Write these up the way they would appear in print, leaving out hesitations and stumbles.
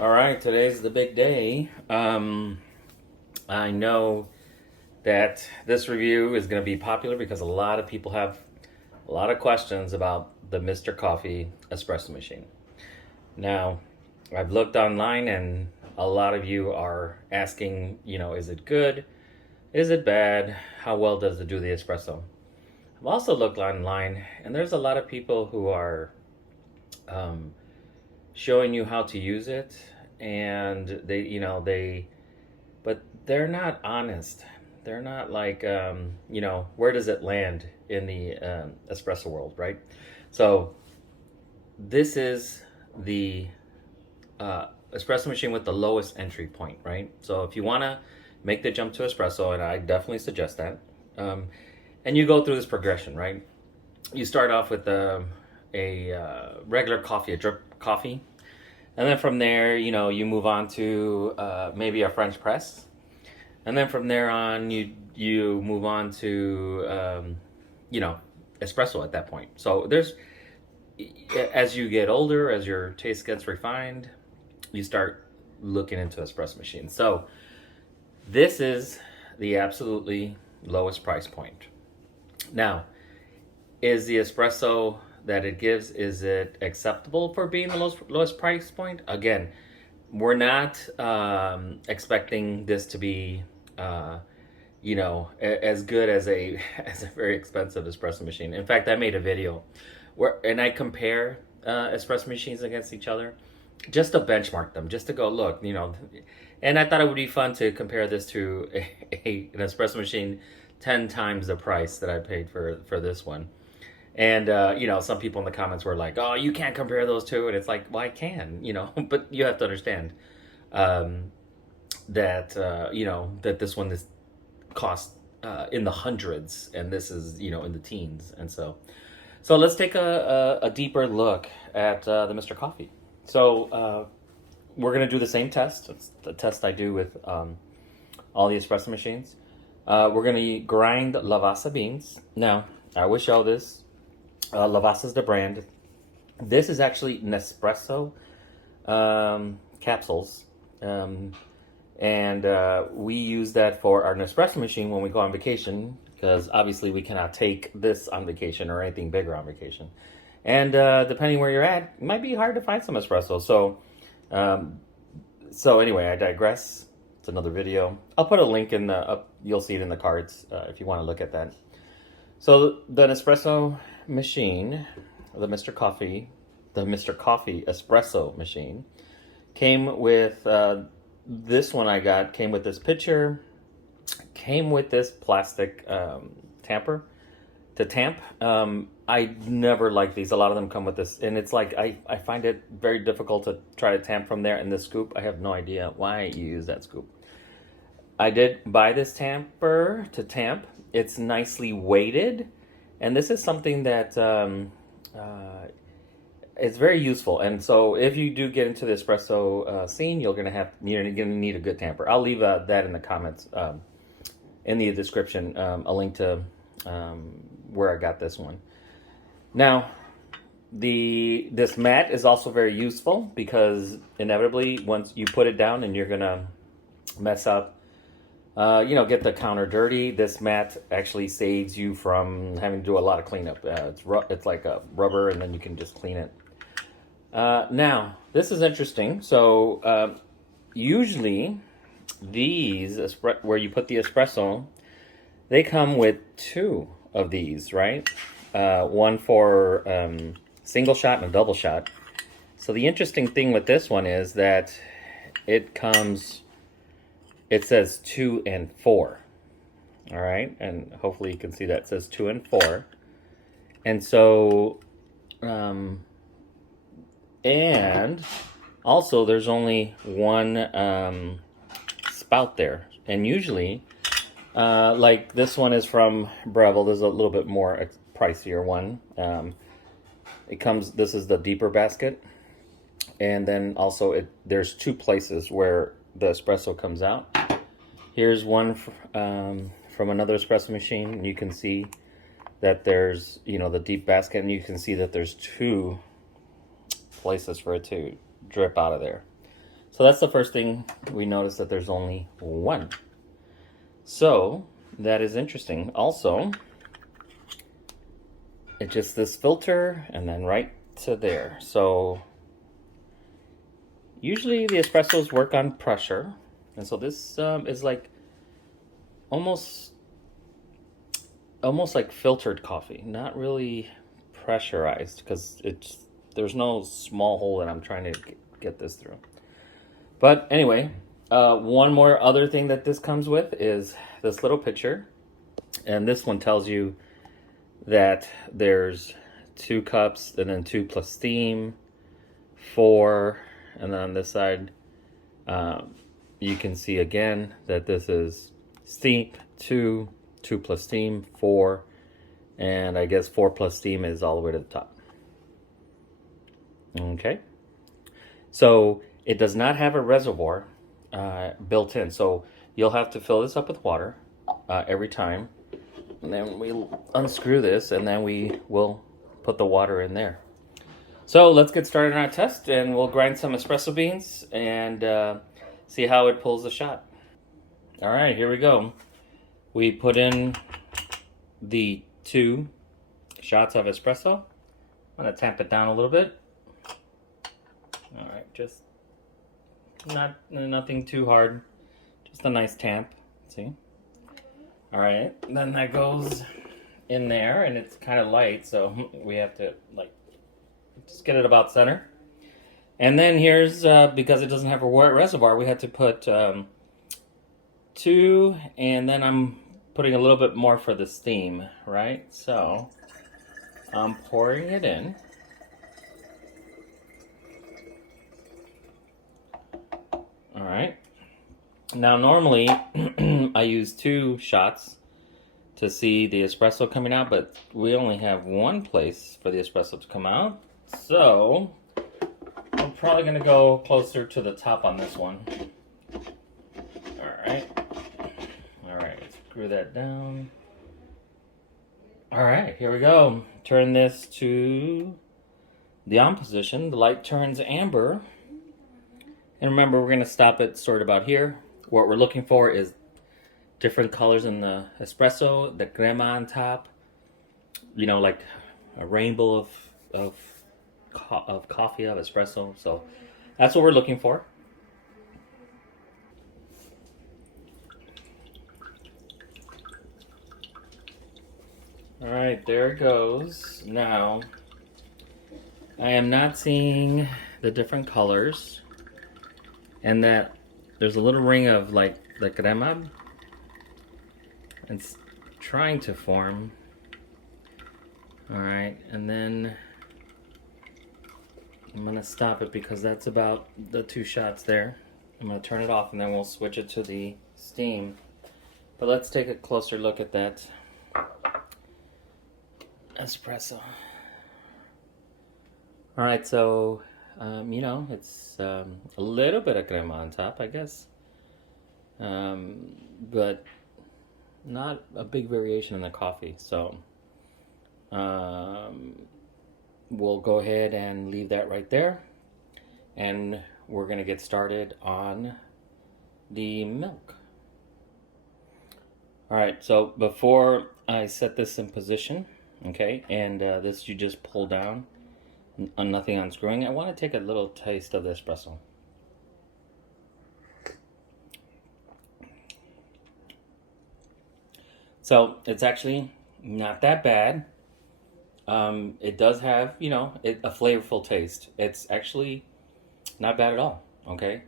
All right, today's the big day. I know that this review is going to be popular because a lot of people have a lot of questions about the Mr. Coffee espresso machine. Now, I've looked online and a lot of you are asking, is it good? Is it bad? How well does it do the espresso? I've also looked online and there's a lot of people who are um, showing you how to use it, and but they're not honest. They're not like, where does it land in the espresso world, right? So this is the espresso machine with the lowest entry point, right? So if you want to make the jump to espresso, and I definitely suggest that, and you go through this progression, right? You start off with a regular coffee, a drip coffee, and then from there, you move on to maybe a French press, and then from there on, you move on to espresso at that point. So as you get older, as your taste gets refined, you start looking into espresso machines. So this is the absolutely lowest price point. Now, is the espresso that it gives, is it acceptable for being the lowest price point? Again, we're not expecting this to be as good as a as a very expensive espresso machine. In fact, I made a video and I compare espresso machines against each other, just to benchmark them, just to go look, and I thought it would be fun to compare this to an espresso machine 10 times the price that I paid for this one. And some people in the comments were like, "Oh, you can't compare those two," and it's like, well, I can, but you have to understand that that this one is cost in the hundreds, and this is in the teens, and so let's take a deeper look at the Mr. Coffee. So we're gonna do the same test. It's the test I do with all the espresso machines. We're gonna grind Lavazza beans. Now, I will show this. Lavazza is the brand. This is actually Nespresso capsules. And we use that for our Nespresso machine when we go on vacation, because obviously we cannot take this on vacation or anything bigger on vacation. And depending where you're at, it might be hard to find some espresso. So anyway, I digress. It's another video. I'll put a link in you'll see it in the cards if you want to look at that. So the Nespresso machine, the Mr. Coffee espresso machine, came with this one I got, came with this pitcher, came with this plastic tamper to tamp. I never like these. A lot of them come with this, and it's like I find it very difficult to try to tamp from there. And the scoop, I have no idea why you use that scoop. I did buy this tamper to tamp. It's nicely weighted, and this is something that it's very useful. And so if you do get into the espresso scene, you're gonna need a good tamper. I'll leave that in the comments, in the description, a link to where I got this one. Now, this mat is also very useful because inevitably once you put it down and you're gonna mess up, get the counter dirty. This mat actually saves you from having to do a lot of cleanup. It's like a rubber, and then you can just clean it. Now, this is interesting. So, usually these where you put the espresso, they come with two of these, right? One for single shot and a double shot. So the interesting thing with this one is that it says 2 and 4. All right, and hopefully you can see that it says 2 and 4. And so, and also there's only one spout there. And usually, like this one is from Breville. There's a little bit more pricier one. This is the deeper basket. And then also there's two places where the espresso comes out. Here's one from another espresso machine, and you can see that there's the deep basket, and you can see that there's two places for it to drip out of there. So that's the first thing we notice, that there's only one. So that is interesting. Also, it's just this filter and then right to there. So usually the espressos work on pressure. And so this is like almost like filtered coffee, not really pressurized, because there's no small hole that I'm trying to get this through. But anyway, one more other thing that this comes with is this little picture. And this one tells you that there's 2 cups and then 2 plus steam, 4, and then on this side, you can see again that this is steam 2, 2 plus steam 4, and I guess 4 plus steam is all the way to the top. Okay, so it does not have a reservoir built in, so you'll have to fill this up with water every time, and then we'll unscrew this and then we will put the water in there. So let's get started on our test, and we'll grind some espresso beans and see how it pulls the shot. All right, here we go. We put in the 2 shots of espresso. I'm gonna tamp it down a little bit. All right, just nothing too hard, just a nice tamp. See? All right, then that goes in there, and it's kind of light, so we have to like just get it about center. And then here's because it doesn't have a reservoir, we had to put 2, and then I'm putting a little bit more for the steam, right? So I'm pouring it in. All right. Now normally I use 2 shots to see the espresso coming out, but we only have 1 place for the espresso to come out. So I'm probably gonna go closer to the top on this one. All right, screw that down. All right, here we go. Turn this to the on position. The light turns amber. And remember, we're gonna stop it sort of about here. What we're looking for is different colors in the espresso, the crema on top, you know, like a rainbow of coffee, of espresso. So that's what we're looking for. All right, there it goes. Now, I am not seeing the different colors, and that there's a little ring of like the crema. It's trying to form. All right, and then I'm gonna stop it because that's about the 2 shots there. I'm gonna turn it off and then we'll switch it to the steam. But let's take a closer look at that espresso. All right, so you know, it's a little bit of crema on top, I guess, but not a big variation in the coffee. So we'll go ahead and leave that right there, and we're gonna get started on the milk. All right, so before I set this in position, okay, and this you just pull down, nothing unscrewing, I want to take a little taste of the espresso. So it's actually not that bad. It does have, you know, a flavorful taste. It's actually not bad at all. Okay,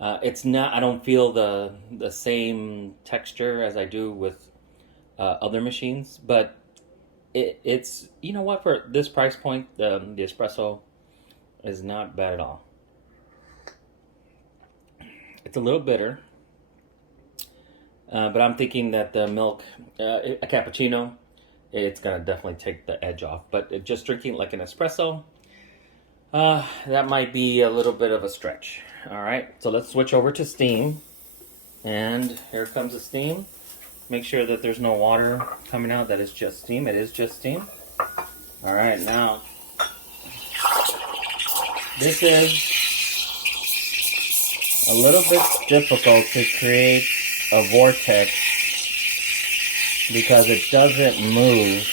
it's not. I don't feel the same texture as I do with other machines, but it's, you know what, for this price point, the espresso is not bad at all. It's a little bitter, but I'm thinking that the milk, a cappuccino, it's gonna definitely take the edge off. But just drinking like an espresso, that might be a little bit of a stretch. All right, so let's switch over to steam. And here comes the steam. Make sure that there's no water coming out, that it's just steam. It is just steam. All right, now, this is a little bit difficult to create a vortex because it doesn't move.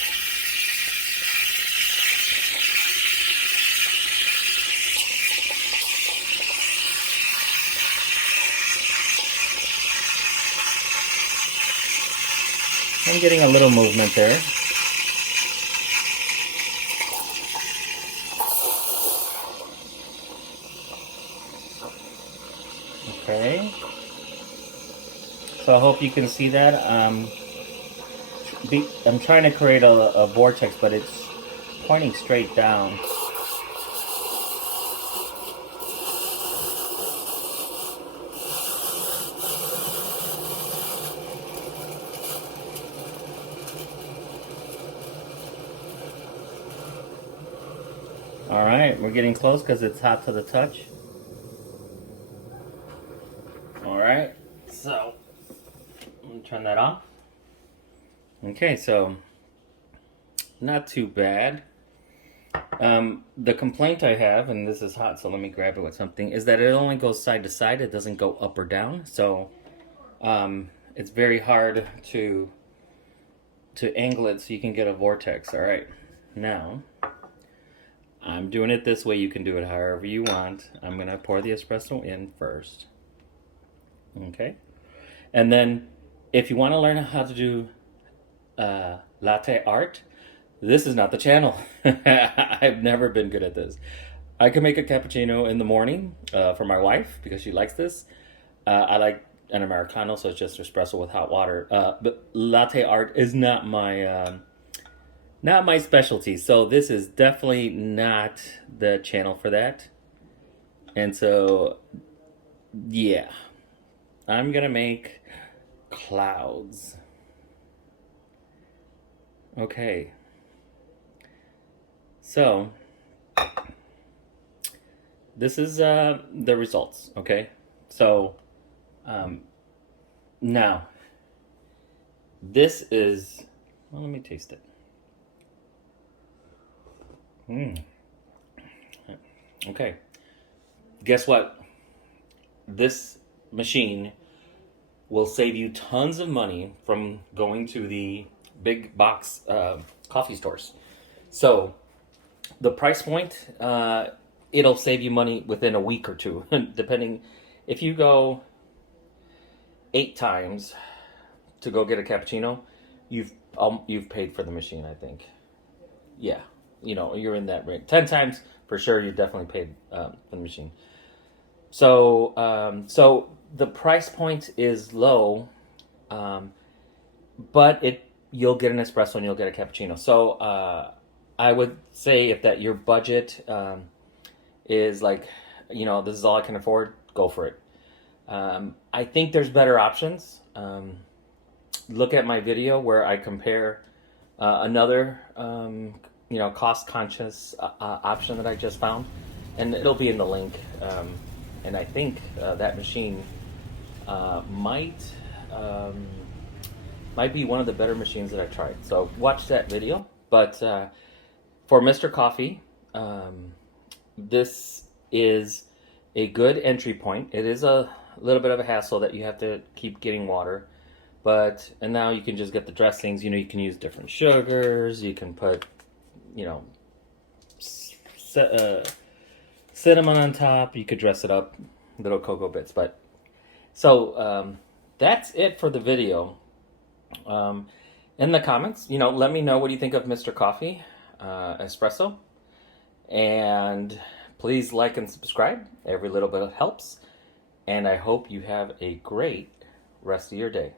I'm getting a little movement there. Okay. So I hope you can see that. I'm trying to create a vortex, but it's pointing straight down. All right, we're getting close because it's hot to the touch. All right, so let me turn that off. Okay, so not too bad. The complaint I have, and this is hot, so let me grab it with something, is that it only goes side to side. It doesn't go up or down. So it's very hard to angle it so you can get a vortex. All right, now I'm doing it this way. You can do it however you want. I'm going to pour the espresso in first. Okay. And then if you want to learn how to do latte art, this is not the channel. I've never been good at this. I can make a cappuccino in the morning for my wife because she likes this. I like an Americano, so it's just espresso with hot water. But latte art is not my specialty. So this is definitely not the channel for that. And so, yeah, I'm gonna make clouds. Okay. So, this is the results, okay? So, now, this is, well, let me taste it. Okay. Guess what? This machine will save you tons of money from going to the big box coffee stores. So, the price point, it'll save you money within a week or two, depending. If you go 8 times to go get a cappuccino, you've paid for the machine, I think. Yeah, you're in that range. 10 times for sure, you definitely paid for the machine. So, so the price point is low, but you'll get an espresso and you'll get a cappuccino. So, I would say if that your budget is like, this is all I can afford, go for it. I think there's better options. Look at my video where I compare another, cost-conscious option that I just found, and it'll be in the link. And I think that machine might be one of the better machines that I tried. So watch that video. But for Mr. Coffee, this is a good entry point. It is a little bit of a hassle that you have to keep getting water, and now you can just get the dressings. You can use different sugars. You can put, cinnamon on top. You could dress it up, little cocoa bits. But so that's it for the video. In the comments, let me know what you think of Mr. Coffee Espresso, and please like and subscribe. Every little bit helps, and I hope you have a great rest of your day.